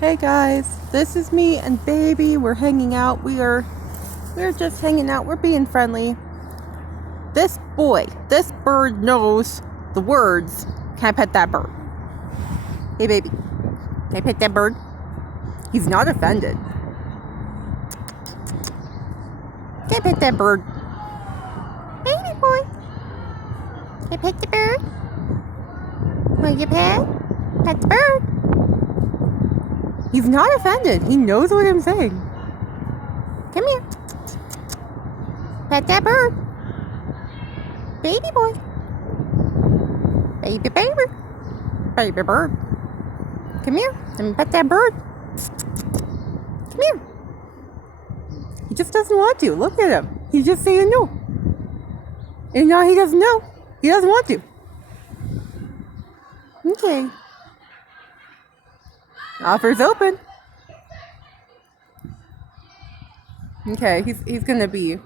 Hey guys, this is me and baby. We're hanging out. We're just hanging out. We're being friendly. This bird knows the words. Can I pet that bird? Hey baby, can I pet that bird? He's not offended. Can I pet that bird? Baby boy, can I pet the bird? Want you pet? Pet the bird. He's not offended. He knows what I'm saying. Come here. Pet that bird. Baby boy. Baby baby. Baby bird. Come here. Let me pet that bird. Come here. He just doesn't want to. Look at him. He's just saying no. And now he doesn't know. He doesn't want to. Okay. Offer's open. Okay, he's gonna be.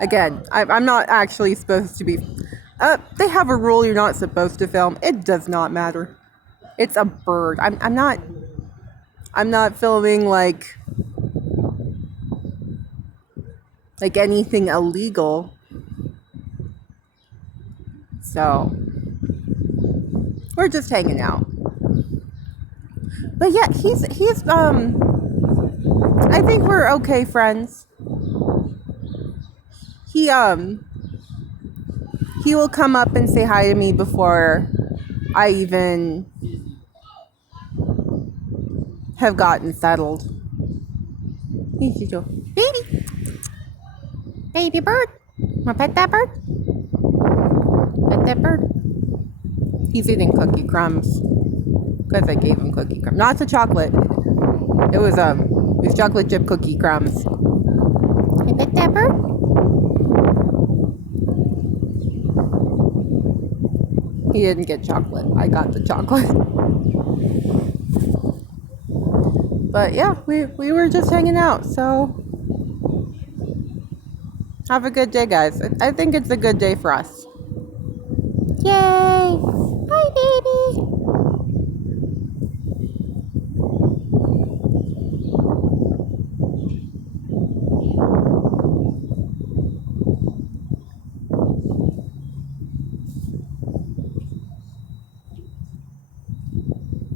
Again, I'm not actually supposed to be. They have a rule you're not supposed to film. It does not matter. It's a bird. I'm not filming like anything illegal. So we're just hanging out. But yeah, he's I think we're okay friends. He will come up and say hi to me before I even have gotten settled. Baby. Baby bird. Wanna pet that bird? Pet that bird. He's eating cookie crumbs. Because I gave him cookie crumbs. Not the chocolate. It was chocolate chip cookie crumbs. Can I pet that bird? He didn't get chocolate. I got the chocolate. But yeah, we were just hanging out, so have a good day, guys. I think it's a good day for us. Yay! Hi, baby!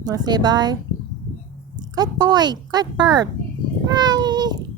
Wanna say bye? Good boy. Good bird. Bye.